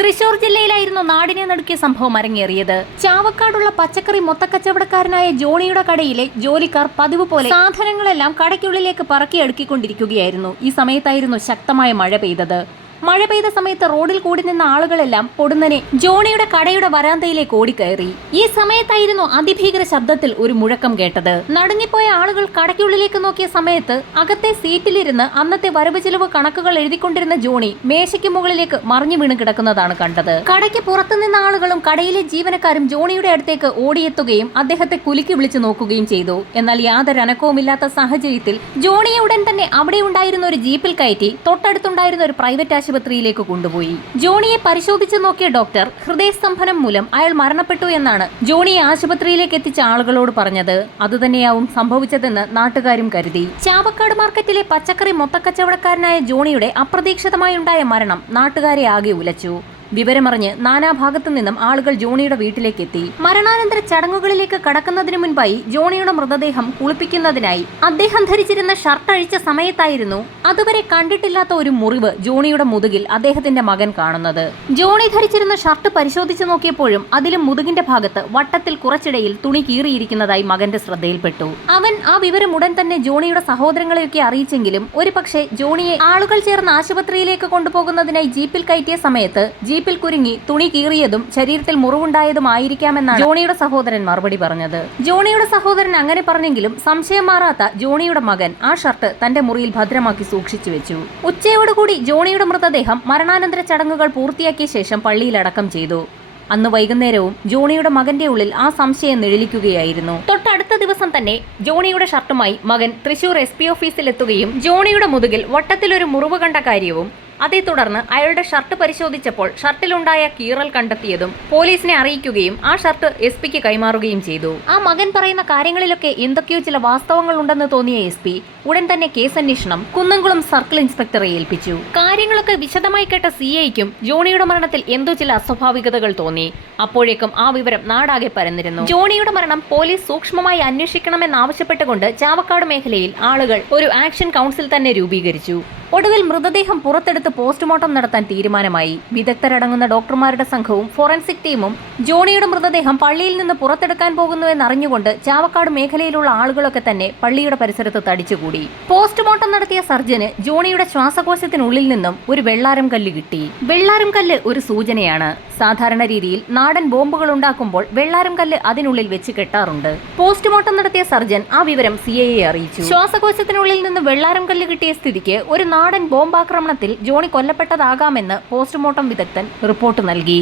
തൃശൂർ ജില്ലയിലായിരുന്നു നാടിനെ നടുക്കിയ സംഭവം അരങ്ങേറിയത്. ചാവക്കാടുള്ള പച്ചക്കറി മൊത്തക്കച്ചവടക്കാരനായ ജോണിയുടെ കടയിലെ ജോലിക്കാർ പതിവ് പോലെ സാധനങ്ങളെല്ലാം കടയ്ക്കുള്ളിലേക്ക് പറക്കി അടുക്കിക്കൊണ്ടിരിക്കുകയായിരുന്നു. ഈ സമയത്തായിരുന്നു ശക്തമായ മഴ പെയ്തത്. മഴ പെയ്ത സമയത്ത് റോഡിൽ കൂടി നിന്ന ആളുകളെല്ലാം പൊടുന്നനെ ജോണിയുടെ കടയുടെ വരാന്തയിലേക്ക് ഓടിക്കയറി. ഈ സമയത്തായിരുന്നു അതിഭീകര ശബ്ദത്തിൽ ഒരു മുഴക്കം കേട്ടത്. നടുങ്ങിപ്പോയ ആളുകൾ കടയ്ക്കുള്ളിലേക്ക് നോക്കിയ സമയത്ത് അകത്തെ സീറ്റിലിരുന്ന് അന്നത്തെ വരവ് ചിലവ് കണക്കുകൾ എഴുതിക്കൊണ്ടിരുന്ന ജോണി മേശയ്ക്ക് മുകളിലേക്ക് മറിഞ്ഞു വീണ് കിടക്കുന്നതാണ് കണ്ടത്. കടയ്ക്ക് പുറത്തുനിന്ന ആളുകളും കടയിലെ ജീവനക്കാരും ജോണിയുടെ അടുത്തേക്ക് ഓടിയെത്തുകയും അദ്ദേഹത്തെ കുലുക്കി വിളിച്ചു നോക്കുകയും ചെയ്തു. എന്നാൽ യാതൊരു അനക്കവുമില്ലാത്ത സാഹചര്യത്തിൽ ജോണിയെ ഉടൻ തന്നെ അവിടെ ഉണ്ടായിരുന്ന ഒരു ജീപ്പിൽ കയറ്റി തൊട്ടടുത്തുണ്ടായിരുന്ന ഒരു പ്രൈവറ്റ് ആശുപത്രിയിലേക്ക് കൊണ്ടുപോയി. ജോണിയെ പരിശോധിച്ചു നോക്കിയ ഡോക്ടർ ഹൃദയസ്തംഭനം മൂലം അയാൾ മരണപ്പെട്ടു എന്നാണ് ജോണിയെ ആശുപത്രിയിലേക്ക് എത്തിച്ച ആളുകളോട് പറഞ്ഞത്. അതുതന്നെയാവും സംഭവിച്ചതെന്ന് നാട്ടുകാരും കരുതി. ചാവക്കാട് മാർക്കറ്റിലെ പച്ചക്കറി മൊത്തക്കച്ചവടക്കാരനായ ജോണിയുടെ അപ്രതീക്ഷിതമായുണ്ടായ മരണം നാട്ടുകാരെ ആകെ ഉലച്ചു. വിവരമറിഞ്ഞ് നാനാഭാഗത്തു നിന്നും ആളുകൾ ജോണിയുടെ വീട്ടിലേക്ക് എത്തി. മരണാനന്തര ചടങ്ങുകളിലേക്ക് കടക്കുന്നതിന് മുൻപായി ജോണിയുടെ മൃതദേഹം കുളിപ്പിക്കുന്നതിനായി അദ്ദേഹം ധരിച്ചിരുന്ന ഷർട്ട് അഴിച്ച സമയത്തായിരുന്നു അതുവരെ കണ്ടിട്ടില്ലാത്ത ഒരു മുറിവ് ജോണിയുടെ മുതുകിൽ അദ്ദേഹത്തിന്റെ മകൻ കാണുന്നത്. ജോണി ധരിച്ചിരുന്ന ഷർട്ട് പരിശോധിച്ചു നോക്കിയപ്പോഴും അതിലും മുതുകിന്റെ ഭാഗത്ത് വട്ടത്തിൽ കുറച്ചിടയിൽ തുണി കീറിയിരിക്കുന്നതായി മകന്റെ ശ്രദ്ധയിൽപ്പെട്ടു. അവൻ ആ വിവരം ഉടൻ തന്നെ ജോണിയുടെ സഹോദരങ്ങളെയൊക്കെ അറിയിച്ചെങ്കിലും ഒരു പക്ഷേ ജോണിയെ ആളുകൾ ചേർന്ന് ആശുപത്രിയിലേക്ക് കൊണ്ടുപോകുന്നതിനായി ജീപ്പിൽ കയറ്റിയ സമയത്ത് ജീപ്പിൽ കുരുങ്ങി തുണി കീറിയതും ശരീരത്തിൽ മുറിവുണ്ടായതുമായിരിക്കാമെന്നാണ് ജോണിയുടെ സഹോദരൻ മറുപടി പറഞ്ഞത്. ജോണിയുടെ സഹോദരൻ അങ്ങനെ പറഞ്ഞെങ്കിലും സംശയം മാറാത്ത ജോണിയുടെ മകൻ ആ ഷർട്ട് തന്റെ മുറിയിൽ ഭദ്രമാക്കി സൂക്ഷിച്ചു വെച്ചു. ഉച്ചയോടുകൂടി ജോണിയുടെ മൃതദേഹം മരണാനന്തര ചടങ്ങുകൾ പൂർത്തിയാക്കിയ ശേഷം പള്ളിയിൽ അടക്കം ചെയ്തു. അന്ന് വൈകുന്നേരവും ജോണിയുടെ മകന്റെ ഉള്ളിൽ ആ സംശയം നിഴലിക്കുകയായിരുന്നു. തൊട്ടടുത്ത ദിവസം തന്നെ ജോണിയുടെ ഷർട്ടുമായി മകൻ തൃശൂർ SP ഓഫീസിലെത്തുകയും ജോണിയുടെ മുതുകിൽ വട്ടത്തിലൊരു മുറിവ് കണ്ട കാര്യവും അതേ തുടർന്ന് അയാളുടെ ഷർട്ട് പരിശോധിച്ചപ്പോൾ ഷർട്ടിലുണ്ടായ കീറൽ കണ്ടെത്തിയതും പോലീസിനെ അറിയിക്കുകയും ആ ഷർട്ട് SP കൈമാറുകയും ചെയ്തു. ആ മകൻ പറയുന്ന കാര്യങ്ങളിലൊക്കെ എന്തൊക്കെയോ ചില വാസ്തവങ്ങൾ ഉണ്ടെന്ന് തോന്നിയ SP ഉടൻ തന്നെ കേസന്വേഷണം കുന്നംകുളം സർക്കിൾ ഇൻസ്പെക്ടറെ ഏൽപ്പിച്ചു. കാര്യങ്ങളൊക്കെ വിശദമായി കേട്ട CIക്കും ജോണിയുടെ മരണത്തിൽ എന്തോ ചില അസ്വാഭാവികതകൾ തോന്നി. അപ്പോഴേക്കും ആ വിവരം നാടാകെ പരന്നിരുന്നു. ജോണിയുടെ മരണം പോലീസ് സൂക്ഷ്മമായി അന്വേഷിക്കണമെന്നാവശ്യപ്പെട്ടുകൊണ്ട് ചാവക്കാട് മേഖലയിൽ ആളുകൾ ഒരു ആക്ഷൻ കൗൺസിൽ തന്നെ രൂപീകരിച്ചു. ഒടുവിൽ മൃതദേഹം പുറത്തെടുത്ത് പോസ്റ്റ്മോർട്ടം നടത്താൻ തീരുമാനമായി. വിദഗ്ധരടങ്ങുന്ന ഡോക്ടർമാരുടെ സംഘവും ഫോറൻസിക് ടീമും ജോണിയുടെ മൃതദേഹം പള്ളിയിൽ നിന്ന് പുറത്തെടുക്കാൻ പോകുന്നുവെന്നറിഞ്ഞുകൊണ്ട് ചാവക്കാട് മേഖലയിലുള്ള ആളുകളൊക്കെ തന്നെ പള്ളിയുടെ പരിസരത്ത് തടിച്ചുകൂടി. പോസ്റ്റ്മോർട്ടം നടത്തിയ സർജന് ജോണിയുടെ ശ്വാസകോശത്തിനുള്ളിൽ നിന്നും ഒരു വെള്ളാരം കല്ല് കിട്ടി. വെള്ളാരം കല്ല് ഒരു സൂചനയാണ്. സാധാരണ രീതിയിൽ നാടൻ ബോംബുകൾ ഉണ്ടാക്കുമ്പോൾ വെള്ളാരം കല്ല് അതിനുള്ളിൽ വെച്ച് കെട്ടാറുണ്ട്. പോസ്റ്റ്മോർട്ടം നടത്തിയ സർജൻ ആ വിവരം CIയെ അറിയിച്ചു. ശ്വാസകോശത്തിനുള്ളിൽ നിന്ന് വെള്ളാരം കല്ല് കിട്ടിയ സ്ഥിതിക്ക് ഒരു നാടൻ ബോംബാക്രമണത്തിൽ ജോണി കൊല്ലപ്പെട്ടതാകാമെന്ന് പോസ്റ്റ്മോർട്ടം വിദഗ്ധൻ റിപ്പോർട്ട് നൽകി.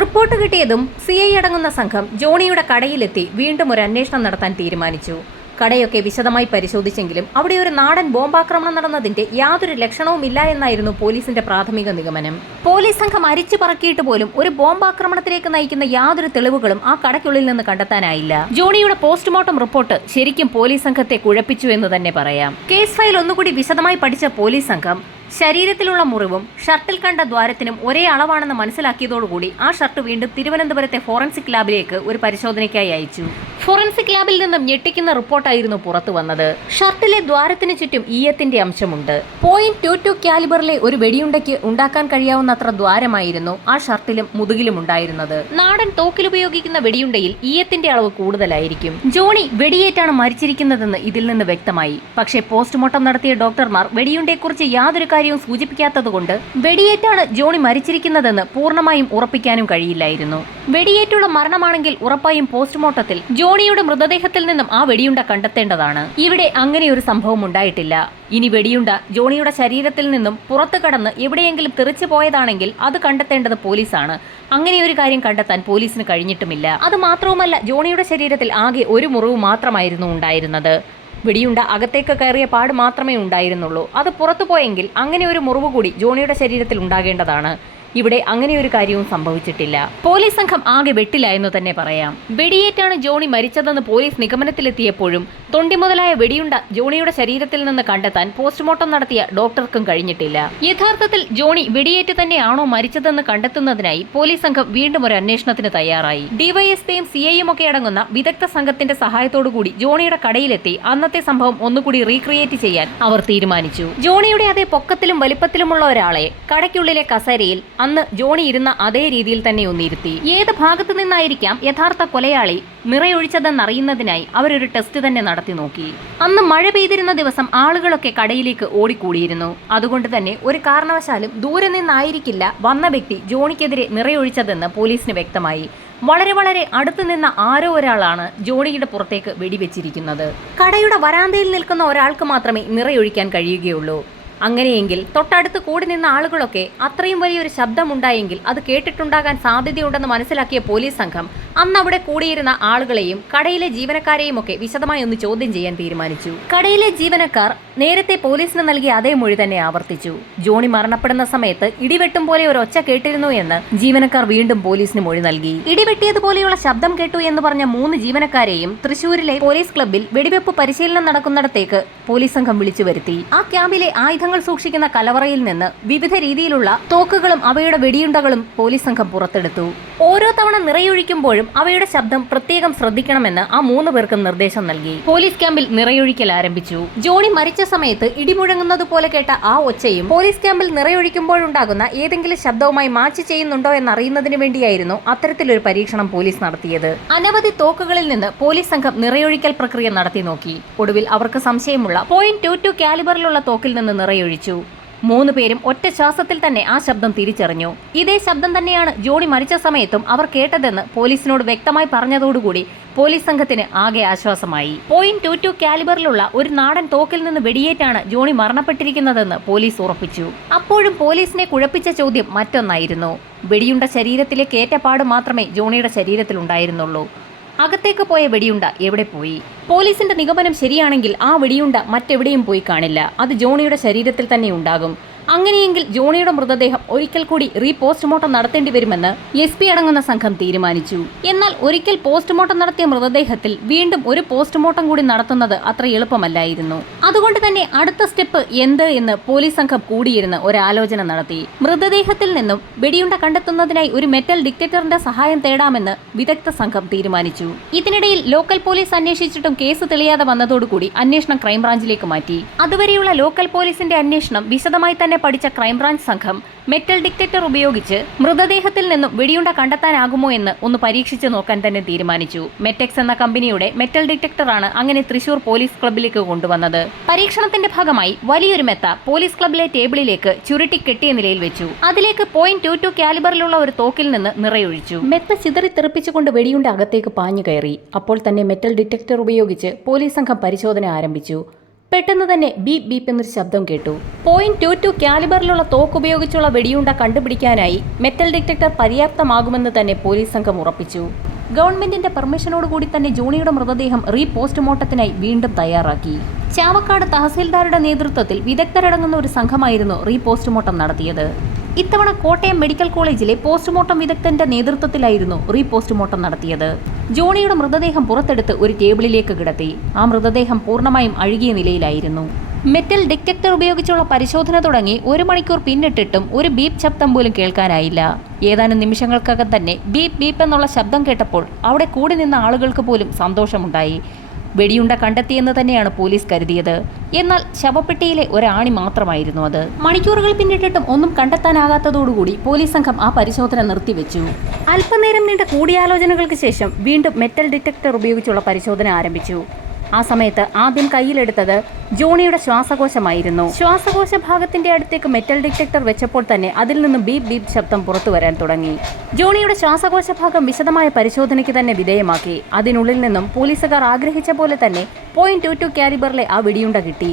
റിപ്പോർട്ട് കിട്ടിയതും CI അടങ്ങുന്ന സംഘം ജോണിയുടെ കടയിലെത്തി വീണ്ടും ഒരു അന്വേഷണം നടത്താൻ തീരുമാനിച്ചു. കടയൊക്കെ വിശദമായി പരിശോധിച്ചെങ്കിലും അവിടെ ഒരു നാടൻ ബോംബാക്രമണം നടന്നതിന്റെ യാതൊരു ലക്ഷണവും ഇല്ല എന്നായിരുന്നു പോലീസിന്റെ പ്രാഥമിക നിഗമനം. പോലീസ് സംഘം അരിച്ചു പറക്കിയിട്ട് പോലും ഒരു ബോംബാക്രമണത്തിലേക്ക് നയിക്കുന്ന യാതൊരു തെളിവുകളും ആ കടയ്ക്കുള്ളിൽ നിന്ന് കണ്ടെത്താനായില്ല. ജോണിയുടെ പോസ്റ്റ്മോർട്ടം റിപ്പോർട്ട് ശരിക്കും പോലീസ് സംഘത്തെ കുഴപ്പിച്ചു എന്ന് തന്നെ പറയാം. കേസ് ഫയൽ ഒന്നുകൂടി വിശദമായി പഠിച്ച പോലീസ് സംഘം ശരീരത്തിലുള്ള മുറിവും ഷർട്ടിൽ കണ്ട ദ്വാരത്തിനും ഒരേ അളവാണെന്ന് മനസ്സിലാക്കിയതോടുകൂടി ആ ഷർട്ട് വീണ്ടും തിരുവനന്തപുരത്തെ ഫോറൻസിക് ലാബിലേക്ക് ഒരു പരിശോധനയ്ക്കായി അയച്ചു. ഫോറൻസിക് ലാബിൽ നിന്നും ഞെട്ടിക്കുന്ന റിപ്പോർട്ടായിരുന്നു പുറത്തു വന്നത്. ഷർട്ടിലെ ദ്വാരത്തിന് ചുറ്റും ഈയത്തിന്റെ അംശമുണ്ട്. .22 കാലിബറിലെ ഒരു വെടിയുണ്ടയ്ക്ക് ഉണ്ടാക്കാൻ കഴിയാവുന്നത്ര ദ്വാരമായിരുന്നു ആ ഷർട്ടിലും മുതുകിലും ഉണ്ടായിരുന്നത്. നാടൻ തോക്കിലുപയോഗിക്കുന്ന വെടിയുണ്ടയിൽ ഈയത്തിന്റെ അളവ് കൂടുതലായിരിക്കും. ജോണി വെടിയേറ്റാണ് മരിച്ചിരിക്കുന്നതെന്ന് ഇതിൽ നിന്ന് വ്യക്തമായി. പക്ഷേ പോസ്റ്റ്മോർട്ടം നടത്തിയ ഡോക്ടർമാർ വെടിയുണ്ടയെക്കുറിച്ച് യാതൊരു കാര്യവും സൂചിപ്പിക്കാത്തതുകൊണ്ട് വെടിയേറ്റാണ് ജോണി മരിച്ചിരിക്കുന്നതെന്ന് പൂർണ്ണമായും ഉറപ്പിക്കാനും കഴിയില്ലായിരുന്നു. വെടിയേറ്റുള്ള മരണമാണെങ്കിൽ ഉറപ്പായും പോസ്റ്റ്മോർട്ടത്തിൽ ജോണിയുടെ മൃതദേഹത്തിൽ നിന്നും ആ വെടിയുണ്ട കണ്ടെത്തേണ്ടതാണ്. ഇവിടെ അങ്ങനെയൊരു സംഭവം ഉണ്ടായിട്ടില്ല. ഇനി വെടിയുണ്ട ജോണിയുടെ ശരീരത്തിൽ നിന്നും പുറത്തു കടന്ന് എവിടെയെങ്കിലും തെറിച്ചു പോയതാണെങ്കിൽ അത് കണ്ടെത്തേണ്ടത് പോലീസാണ്. അങ്ങനെയൊരു കാര്യം കണ്ടെത്താൻ പോലീസിന് കഴിഞ്ഞിട്ടുമില്ല. അത് മാത്രവുമല്ല, ജോണിയുടെ ശരീരത്തിൽ ആകെ ഒരു മുറിവ് മാത്രമായിരുന്നു ഉണ്ടായിരുന്നത്. വെടിയുണ്ട അകത്തേക്ക് കയറിയ പാട് മാത്രമേ ഉണ്ടായിരുന്നുള്ളൂ. അത് പുറത്തു പോയെങ്കിൽ അങ്ങനെ ഒരു മുറിവ് കൂടി ജോണിയുടെ ശരീരത്തിൽ ഉണ്ടാകേണ്ടതാണ്. ഇവിടെ അങ്ങനെയൊരു കാര്യവും സംഭവിച്ചിട്ടില്ല. പോലീസ് സംഘം ആകെ വെട്ടിലായെന്ന് തന്നെ പറയാം. വെടിയേറ്റാണ് ജോണി മരിച്ചതെന്ന് പോലീസ് നിഗമനത്തിലെത്തിയപ്പോഴും തൊണ്ടി മുതലായ വെടിയുണ്ട ജോണിയുടെ ശരീരത്തിൽ നിന്ന് കണ്ടെത്താൻ പോസ്റ്റ്മോർട്ടം നടത്തിയ ഡോക്ടർക്കും കഴിഞ്ഞിട്ടില്ല. യഥാർത്ഥത്തിൽ ജോണി വെടിയേറ്റ് തന്നെയാണോ മരിച്ചതെന്ന് കണ്ടെത്തുന്നതിനായി പോലീസ് സംഘം വീണ്ടും ഒരു അന്വേഷണത്തിന് തയ്യാറായി. ഡിവൈഎസ്പിയും CIയും ഒക്കെ അടങ്ങുന്ന വിദഗ്ധ സംഘത്തിന്റെ സഹായത്തോടുകൂടി ജോണിയുടെ കടയിലെത്തി അന്നത്തെ സംഭവം ഒന്നുകൂടി റീക്രിയേറ്റ് ചെയ്യാൻ അവർ തീരുമാനിച്ചു. ജോണിയുടെ അതേ പൊക്കത്തിലും വലിപ്പത്തിലുമുള്ള ഒരാളെ കടയ്ക്കുള്ളിലെ കസേരയിൽ അന്ന് ജോണി ഇരുന്ന അതേ രീതിയിൽ തന്നെ ഒന്നിരുത്തി. ഏത് ഭാഗത്തു നിന്നായിരിക്കാം യഥാർത്ഥ കൊലയാളി നിറയൊഴിച്ചതെന്നറിയുന്നതിനായി അവരൊരു ടെസ്റ്റ് തന്നെ നടത്തി നോക്കി. അന്ന് മഴ പെയ്തിരുന്ന ദിവസം ആളുകളൊക്കെ കടയിലേക്ക് ഓടിക്കൂടിയിരുന്നു. അതുകൊണ്ട് തന്നെ ഒരു കാരണവശാലും ദൂരെ നിന്നായിരിക്കില്ല വന്ന വ്യക്തി ജോണിക്കെതിരെ നിറയൊഴിച്ചതെന്ന് പോലീസിന് വ്യക്തമായി. വളരെ അടുത്തു നിന്ന ആരോ ഒരാളാണ് ജോണിയുടെ പുറത്തേക്ക് വെടിവെച്ചിരിക്കുന്നത്. കടയുടെ വരാന്തയിൽ നിൽക്കുന്ന ഒരാൾക്ക് മാത്രമേ നിറയൊഴിക്കാൻ കഴിയുകയുള്ളൂ. അങ്ങനെയെങ്കിൽ തൊട്ടടുത്ത് കൂടി നിന്ന ആളുകളൊക്കെ അത്രയും വലിയൊരു ശബ്ദമുണ്ടായെങ്കിൽ അത് കേട്ടിട്ടുണ്ടാകാൻ സാധ്യതയുണ്ടെന്ന് മനസ്സിലാക്കിയ പോലീസ് സംഘം അന്ന് അവിടെ കൂടിയിരുന്ന ആളുകളെയും കടയിലെ ജീവനക്കാരെയും ഒക്കെ വിശദമായി ഒന്ന് ചോദ്യം ചെയ്യാൻ തീരുമാനിച്ചു. കടയിലെ ജീവനക്കാർ നേരത്തെ പോലീസിന് നൽകിയ അതേ മൊഴി തന്നെ ആവർത്തിച്ചു. ജോണി മരണപ്പെടുന്ന സമയത്ത് ഇടിവെട്ടും പോലെ ഒരു ഒച്ച കേട്ടിരുന്നു എന്ന് ജീവനക്കാർ വീണ്ടും പോലീസിന് മൊഴി നൽകി. ഇടിവെട്ടിയതുപോലെയുള്ള ശബ്ദം കേട്ടു എന്ന് പറഞ്ഞ 3 ജീവനക്കാരെയും തൃശൂരിലെ പോലീസ് ക്ലബ്ബിൽ വെടിവെപ്പ് പരിശീലനം നടക്കുന്നിടത്തേക്ക് പോലീസ് സംഘം വിളിച്ചു വരുത്തി. ആ ക്യാമ്പിലെ ആയുധങ്ങൾ സൂക്ഷിക്കുന്ന കലവറയിൽ നിന്ന് വിവിധ രീതിയിലുള്ള തോക്കുകളും അവയുടെ വെടിയുണ്ടകളും പോലീസ് സംഘം പുറത്തെടുത്തു. ഓരോ തവണ നിറയൊഴിക്കുമ്പോഴും അവയുടെ ശബ്ദം പ്രത്യേകം ശ്രദ്ധിക്കണമെന്ന് ആ 3 പേർക്കും നിർദ്ദേശം നൽകി. പോലീസ് ക്യാമ്പിൽ നിറയൊഴിക്കൽ ആരംഭിച്ചു. ജോണി മരിച്ച സമയത്ത് ഇടിമുഴങ്ങുന്നത് പോലെ കേട്ട ആ ഒച്ചയും പോലീസ് ക്യാമ്പിൽ നിറയൊഴിക്കുമ്പോഴുണ്ടാകുന്ന ഏതെങ്കിലും ശബ്ദവുമായി മാച്ച് ചെയ്യുന്നുണ്ടോ എന്നറിയുന്നതിന് വേണ്ടിയായിരുന്നു അത്തരത്തിലൊരു പരീക്ഷണം പോലീസ് നടത്തിയത്. അനവധി തോക്കുകളിൽ നിന്ന് പോലീസ് സംഘം നിറയൊഴിക്കൽ പ്രക്രിയ നടത്തി നോക്കി. ഒടുവിൽ അവർക്ക് സംശയമുള്ള .22 കാലിബറിലുള്ള തോക്കിൽ നിന്ന് നിറയൊഴിച്ചു. 3 പേരും ഒറ്റ ശ്വാസത്തിൽ തന്നെ ആ ശബ്ദം തിരിച്ചറിഞ്ഞു. ഇതേ ശബ്ദം തന്നെയാണ് ജോണി മരിച്ച സമയത്തും അവർ കേട്ടതെന്ന് പോലീസിനോട് വ്യക്തമായി പറഞ്ഞതോടുകൂടി പോലീസ് സംഘത്തിന് ആകെ ആശ്വാസമായി. .22 കാലിബറിലുള്ള ഒരു നാടൻ തോക്കിൽ നിന്ന് വെടിയേറ്റാണ് ജോണി മരണപ്പെട്ടിരിക്കുന്നതെന്ന് പോലീസ് ഉറപ്പിച്ചു. അപ്പോഴും പോലീസിനെ കുഴപ്പിച്ച ചോദ്യം മറ്റൊന്നായിരുന്നു. വെടിയുണ്ട ശരീരത്തിലേക്ക് ഏറ്റപാട് മാത്രമേ ജോണിയുടെ ശരീരത്തിലുണ്ടായിരുന്നുള്ളൂ. അകത്തേക്ക് പോയ വെടിയുണ്ട എവിടെ പോയി? പോലീസിന്റെ നിഗമനം ശരിയാണെങ്കിൽ ആ വെടിയുണ്ട മറ്റെവിടെയും പോയി കാണില്ല. അത് ജോണിയുടെ ശരീരത്തിൽ തന്നെ ഉണ്ടാകും. അങ്ങനെയെങ്കിൽ ജോണിയുടെ മൃതദേഹം ഒരിക്കൽ കൂടി റീപോസ്റ്റ്മോർട്ടം നടത്തേണ്ടി വരുമെന്ന് SP അടങ്ങുന്ന സംഘം തീരുമാനിച്ചു. എന്നാൽ ഒരിക്കൽ പോസ്റ്റ്മോർട്ടം നടത്തിയ മൃതദേഹത്തിൽ വീണ്ടും ഒരു പോസ്റ്റ്മോർട്ടം കൂടി നടത്തുന്നത് അത്ര എളുപ്പമല്ലായിരുന്നു. അതുകൊണ്ട് തന്നെ അടുത്ത സ്റ്റെപ്പ് എന്ത് എന്ന് പോലീസ് സംഘം കൂടിയിരുന്ന് ഒരാലോചന നടത്തി. മൃതദേഹത്തിൽ നിന്നും വെടിയുണ്ട കണ്ടെത്തുന്നതിനായി ഒരു മെറ്റൽ ഡിറ്റക്ടറിന്റെ സഹായം തേടാമെന്ന് വിദഗ്ധ സംഘം തീരുമാനിച്ചു. ഇതിനിടയിൽ ലോക്കൽ പോലീസ് അന്വേഷിച്ചിട്ടും കേസ് തെളിയാതെ വന്നതോടുകൂടി അന്വേഷണം ക്രൈംബ്രാഞ്ചിലേക്ക് മാറ്റി. അതുവരെയുള്ള ലോക്കൽ പോലീസിന്റെ അന്വേഷണം വിശദമായി തന്നെ പഠിച്ച ക്രൈംബ്രാഞ്ച് സംഘം മെറ്റൽ ഡിറ്റക്ടർ ഉപയോഗിച്ച് മൃതദേഹത്തിൽ നിന്നും വെടിയുണ്ട കണ്ടെത്താനാകുമോ എന്ന് ഒന്ന് പരീക്ഷിച്ചു നോക്കാൻ തന്നെ തീരുമാനിച്ചു. മെറ്റെക്സ് എന്ന കമ്പനിയുടെ മെറ്റൽ ഡിറ്റക്ടറാണ് അങ്ങനെ തൃശൂർ പോലീസ് ക്ലബ്ബിലേക്ക് കൊണ്ടുവന്നത്. പരീക്ഷണത്തിന്റെ ഭാഗമായി വലിയൊരു മെത്ത പോലീസ് ക്ലബ്ബിലെ ടേബിളിലേക്ക് ചുരുട്ടി കെട്ടിയ നിലയിൽ വെച്ചു. അതിലേക്ക് .22 കാലിബറിലുള്ള ഒരു തോക്കിൽ നിന്ന് നിറയൊഴിച്ചു. മെത്ത ചിതറി തെറിപ്പിച്ചുകൊണ്ട് വെടിയുണ്ട അകത്തേക്ക് പാഞ്ഞു കയറി. അപ്പോൾ തന്നെ മെറ്റൽ ഡിറ്റക്ടർ ഉപയോഗിച്ച് പോലീസ് സംഘം പരിശോധന ആരംഭിച്ചു. പെട്ടെന്ന് തന്നെ ബീപ് ബീപ്പ് എന്നൊരു ശബ്ദം കേട്ടു. .22 കാലിബറിലുള്ള തോക്ക് ഉപയോഗിച്ചുള്ള വെടിയുണ്ട കണ്ടുപിടിക്കാനായി മെറ്റൽ ഡിറ്റക്ടർ പര്യാപ്തമാകുമെന്ന് തന്നെ പോലീസ് സംഘം ഉറപ്പിച്ചു. ഗവൺമെന്റിന്റെ പെർമിഷനോടുകൂടി തന്നെ ജോണിയുടെ മൃതദേഹം റീപോസ്റ്റ്മോർട്ടത്തിനായി വീണ്ടും തയ്യാറാക്കി. ചാവക്കാട് തഹസീൽദാരുടെ നേതൃത്വത്തിൽ വിദഗ്ധരടങ്ങുന്ന ഒരു സംഘമായിരുന്നു റീപോസ്റ്റ്മോർട്ടം നടത്തിയത്. ഇത്തവണ കോട്ടയം മെഡിക്കൽ കോളേജിലെ പോസ്റ്റ്മോർട്ടം വിദഗ്ധന്റെ നേതൃത്വത്തിലായിരുന്നു റീപോസ്റ്റ്മോർട്ടം നടത്തിയത്. ജോണിയുടെ മൃതദേഹം പുറത്തെടുത്ത് ഒരു ടേബിളിലേക്ക് കിടത്തി. ആ മൃതദേഹം പൂർണ്ണമായും അഴുകിയ നിലയിലായിരുന്നു. മെറ്റൽ ഡിറ്റക്ടർ ഉപയോഗിച്ചുള്ള പരിശോധന തുടങ്ങി 1 മണിക്കൂർ പിന്നിട്ടിട്ടും ഒരു ബീപ്പ് ശബ്ദം പോലും കേൾക്കാനായില്ല. ഏതാനും നിമിഷങ്ങൾക്കകം തന്നെ ബീപ്പ് ബീപ്പ് എന്നുള്ള ശബ്ദം കേട്ടപ്പോൾ അവിടെ കൂടി നിന്ന ആളുകൾക്ക് പോലും സന്തോഷമുണ്ടായി. വെടിയുണ്ട കണ്ടെത്തിയെന്ന് തന്നെയാണ് പോലീസ് കരുതിയത്. എന്നാൽ ശവപ്പെട്ടിയിലെ ഒരാണി മാത്രമായിരുന്നു അത്. മണിക്കൂറുകൾ പിന്നിട്ടിട്ടും ഒന്നും കണ്ടെത്താനാകാത്തതോടുകൂടി പോലീസ് സംഘം ആ പരിശോധന നിർത്തിവെച്ചു. അല്പനേരം നീണ്ട കൂടിയാലോചനകൾക്ക് ശേഷം വീണ്ടും മെറ്റൽ ഡിറ്റക്ടർ ഉപയോഗിച്ചുള്ള പരിശോധന ആരംഭിച്ചു. ആ സമയത്ത് ആദ്യം കയ്യിലെടുത്തത് ജോണിയുടെ ശ്വാസകോശമായിരുന്നു. ശ്വാസകോശ ഭാഗത്തിന്റെ അടുത്തേക്ക് മെറ്റൽ ഡിറ്റക്ടർ വെച്ചപ്പോൾ തന്നെ അതിൽ നിന്ന് ബീപ് ബീപ് ശബ്ദം പുറത്തു വരാൻ തുടങ്ങി. ജോണിയുടെ ശ്വാസകോശ ഭാഗം വിശദമായ പരിശോധനയ്ക്ക് തന്നെ വിധേയമാക്കി. അതിനുള്ളിൽ നിന്നും പോലീസുകാർ ആഗ്രഹിച്ച പോലെ തന്നെ .22 കാലിബറിലെ ആ വെടിയുണ്ട കിട്ടി.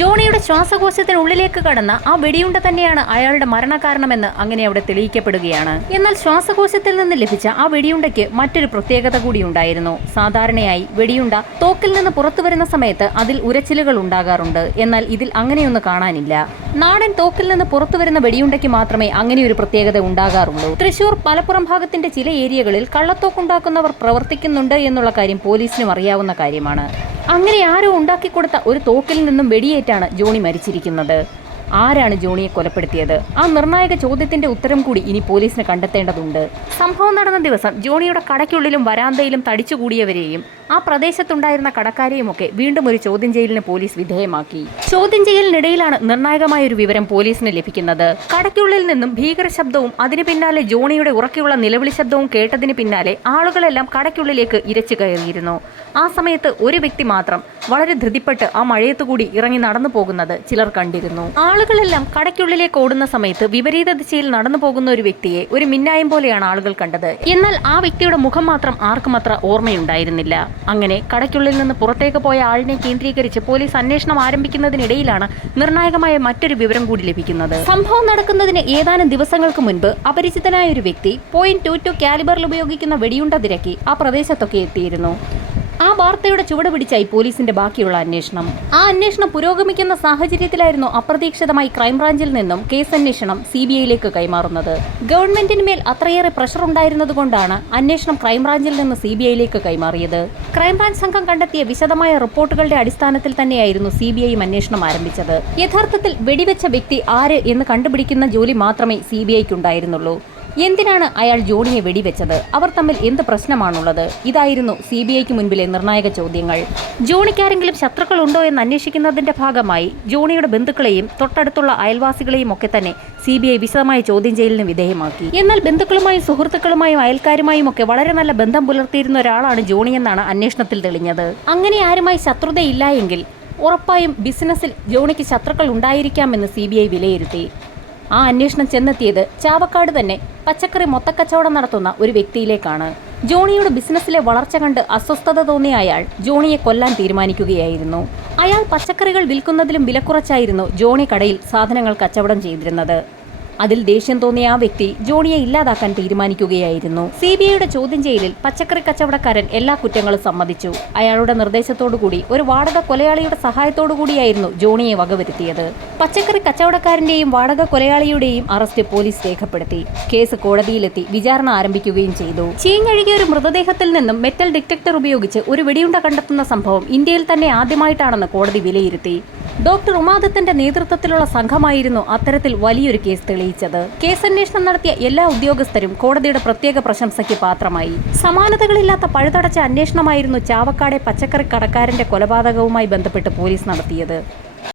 ജോണിയുടെ ശ്വാസകോശത്തിനുള്ളിലേക്ക് കടന്ന ആ വെടിയുണ്ട തന്നെയാണ് അയാളുടെ മരണകാരണമെന്ന് അങ്ങനെ അവിടെ തെളിയിക്കപ്പെടുകയാണ്. എന്നാൽ ശ്വാസകോശത്തിൽ നിന്ന് ലഭിച്ച ആ വെടിയുണ്ടയ്ക്ക് മറ്റൊരു പ്രത്യേകത കൂടി ഉണ്ടായിരുന്നു. സാധാരണയായി വെടിയുണ്ട തോക്കിൽ നിന്ന് പുറത്തു വരുന്ന സമയത്ത് അതിൽ ഉരച്ചിലുകൾ ഉണ്ടാകാറുണ്ട്. എന്നാൽ ഇതിൽ അങ്ങനെയൊന്നും കാണാനില്ല. നാടൻ തോക്കിൽ നിന്ന് പുറത്തു വരുന്ന വെടിയുണ്ടയ്ക്ക് മാത്രമേ അങ്ങനെയൊരു പ്രത്യേകത ഉണ്ടാകാറുള്ളൂ. തൃശൂർ മലപ്പുറം ഭാഗത്തിന്റെ ചില ഏരിയകളിൽ കള്ളത്തോക്കുണ്ടാക്കുന്നവർ പ്രവർത്തിക്കുന്നുണ്ട് എന്നുള്ള കാര്യം പോലീസിനും അറിയാവുന്ന കാര്യമാണ്. അങ്ങനെ ആരോ ഉണ്ടാക്കിക്കൊടുത്ത ഒരു തോക്കിൽ നിന്നും വെടിയേറ്റാണ് ജോണി മരിച്ചിരിക്കുന്നത്. ആരാണ് ജോണിയെ കൊലപ്പെടുത്തിയത്? ആ നിർണായക ചോദ്യത്തിന്റെ ഉത്തരം കൂടി ഇനി പോലീസിന് കണ്ടെത്തേണ്ടതുണ്ട്. സംഭവം നടന്ന ദിവസം ജോണിയുടെ കടയ്ക്കുള്ളിലും വരാന്തയിലും തടിച്ചുകൂടിയവരെയും ആ പ്രദേശത്തുണ്ടായിരുന്ന കടക്കാരെയുമൊക്കെ വീണ്ടും ഒരു ചോദ്യം ചെയ്യലിന് പോലീസ് വിധേയമാക്കി. ചോദ്യം ചെയ്യലിനിടയിലാണ് നിർണായകമായ ഒരു വിവരം പോലീസിന് ലഭിക്കുന്നത്. കടയ്ക്കുള്ളിൽ നിന്നും ഭീകര ശബ്ദവും അതിന് പിന്നാലെ ജോണിയുടെ ഉറക്കെയുള്ള നിലവിളി ശബ്ദവും കേട്ടതിന് പിന്നാലെ ആളുകളെല്ലാം കടയ്ക്കുള്ളിലേക്ക് ഇരച്ചു കയറിയിരുന്നു. ആ സമയത്ത് ഒരു വ്യക്തി മാത്രം വളരെ ധൃതിപ്പെട്ട് ആ മഴയത്തുകൂടി ഇറങ്ങി നടന്നു പോകുന്നത് ചിലർ കണ്ടിരുന്നു. ആളുകളെല്ലാം കടയ്ക്കുള്ളിലേക്ക് ഓടുന്ന സമയത്ത് വിപരീത ദിശയിൽ നടന്നു പോകുന്ന ഒരു വ്യക്തിയെ ഒരു മിന്നായം പോലെയാണ് ആളുകൾ കണ്ടത്. എന്നാൽ ആ വ്യക്തിയുടെ മുഖം മാത്രം ആർക്കും അത്ര ഓർമ്മയുണ്ടായിരുന്നില്ല. അങ്ങനെ കടയ്ക്കുള്ളിൽ നിന്ന് പുറത്തേക്ക് പോയ ആളിനെ കേന്ദ്രീകരിച്ച് പോലീസ് അന്വേഷണം ആരംഭിക്കുന്നതിനിടയിലാണ് നിർണായകമായ മറ്റൊരു വിവരം കൂടി ലഭിക്കുന്നത്. സംഭവം നടക്കുന്നതിന് ഏതാനും ദിവസങ്ങൾക്ക് മുൻപ് അപരിചിതനായ ഒരു വ്യക്തി .22 കാലിബറിൽ ഉപയോഗിക്കുന്ന വെടിയുണ്ട തിരക്കി ആ പ്രദേശത്തൊക്കെ എത്തിയിരുന്നു. ആ വാർത്തയുടെ ചുവട് പിടിച്ചായി പോലീസിന്റെ ബാക്കിയുള്ള അന്വേഷണം. ആ അന്വേഷണം പുരോഗമിക്കുന്ന സാഹചര്യത്തിലായിരുന്നു അപ്രതീക്ഷിതമായി ക്രൈംബ്രാഞ്ചിൽ നിന്നും കേസ് അന്വേഷണം CBIയിലേക്ക് കൈമാറുന്നത്. ഗവൺമെന്റിന് മേൽ അത്രയേറെ പ്രഷർ ഉണ്ടായിരുന്നതുകൊണ്ടാണ് അന്വേഷണം ക്രൈംബ്രാഞ്ചിൽ നിന്ന് CBIയിലേക്ക് കൈമാറിയത്. ക്രൈംബ്രാഞ്ച് സംഘം കണ്ടെത്തിയ വിശദമായ റിപ്പോർട്ടുകളുടെ അടിസ്ഥാനത്തിൽ തന്നെയായിരുന്നു CBIയും അന്വേഷണം ആരംഭിച്ചത്. യഥാർത്ഥത്തിൽ വെടിവെച്ച വ്യക്തി ആര് എന്ന് കണ്ടുപിടിക്കുന്ന ജോലി മാത്രമേ CBIക്കുണ്ടായിരുന്നുള്ളൂ. എന്തിനാണ് അയാൾ ജോണിയെ വെടിവെച്ചത്? അവർ തമ്മിൽ എന്ത് പ്രശ്നമാണുള്ളത്? ഇതായിരുന്നു CBIക്ക് മുൻപിലെ നിർണായക ചോദ്യങ്ങൾ. ജോണിക്കാരെങ്കിലും ശത്രുക്കളുണ്ടോ എന്ന് അന്വേഷിക്കുന്നതിന്റെ ഭാഗമായി ജോണിയുടെ ബന്ധുക്കളെയും തൊട്ടടുത്തുള്ള അയൽവാസികളെയും ഒക്കെ തന്നെ CBI വിശദമായ ചോദ്യം ചെയ്യലിന് വിധേയമാക്കി. എന്നാൽ ബന്ധുക്കളുമായും സുഹൃത്തുക്കളുമായും അയൽക്കാരുമായും ഒക്കെ വളരെ നല്ല ബന്ധം പുലർത്തിയിരുന്ന ഒരാളാണ് ജോണിയെന്നാണ് അന്വേഷണത്തിൽ തെളിഞ്ഞത്. അങ്ങനെ ആരുമായി ശത്രുതയില്ല എങ്കിൽ ഉറപ്പായും ബിസിനസ്സിൽ ജോണിക്ക് ശത്രുക്കൾ ഉണ്ടായിരിക്കാമെന്ന് CBI വിലയിരുത്തി. ആ അന്വേഷണം ചെന്നെത്തിയത് ചാവക്കാട് തന്നെ പച്ചക്കറി മൊത്തക്കച്ചവടം നടത്തുന്ന ഒരു വ്യക്തിയിലേക്കാണ്. ജോണിയുടെ ബിസിനസ്സിലെ വളർച്ച കണ്ട് അസ്വസ്ഥത തോന്നിയ അയാൾ ജോണിയെ കൊല്ലാൻ തീരുമാനിക്കുകയായിരുന്നു. അയാൾ പച്ചക്കറികൾ വിൽക്കുന്നതിലും വിലക്കുറച്ചായിരുന്നു ജോണി കടയിൽ സാധനങ്ങൾ കച്ചവടം ചെയ്തിരുന്നത്. അതിൽ ദേഷ്യം തോന്നിയ ആ വ്യക്തി ജോണിയെ ഇല്ലാതാക്കാൻ തീരുമാനിക്കുകയായിരുന്നു. CBIയുടെ ചോദ്യം ചെയ്യലിൽ പച്ചക്കറി കച്ചവടക്കാരൻ എല്ലാ കുറ്റങ്ങളും സമ്മതിച്ചു. അയാളുടെ നിർദ്ദേശത്തോടുകൂടി ഒരു വാടക കൊലയാളിയുടെ സഹായത്തോടുകൂടിയായിരുന്നു ജോണിയെ വകവരുത്തിയത്. പച്ചക്കറി കച്ചവടക്കാരന്റെയും വാടക കൊലയാളിയുടെയും അറസ്റ്റ് പോലീസ് രേഖപ്പെടുത്തി. കേസ് കോടതിയിലെത്തി വിചാരണ ആരംഭിക്കുകയും ചെയ്തു. ചീഞ്ഞഴുകിയ ഒരു മൃതദേഹത്തിൽ നിന്നും മെറ്റൽ ഡിറ്റക്ടർ ഉപയോഗിച്ച് ഒരു വെടിയുണ്ട കണ്ടെത്തുന്ന സംഭവം ഇന്ത്യയിൽ തന്നെ ആദ്യമായിട്ടാണെന്ന് കോടതി വിലയിരുത്തി. ഡോക്ടർ ഉമാദത്തിന്റെ നേതൃത്വത്തിലുള്ള സംഘമായിരുന്നു അത്തരത്തിൽ വലിയൊരു കേസ് തെളിയിച്ചത്. കേസന്വേഷണം നടത്തിയ എല്ലാ ഉദ്യോഗസ്ഥരും കോടതിയുടെ പ്രത്യേക പ്രശംസയ്ക്ക് പാത്രമായി. സമാനതകളില്ലാത്ത പഴുതടച്ച അന്വേഷണമായിരുന്നു ചാവക്കാടെ പച്ചക്കറി കടക്കാരന്റെ കൊലപാതകവുമായി ബന്ധപ്പെട്ട് പോലീസ് നടത്തിയത്.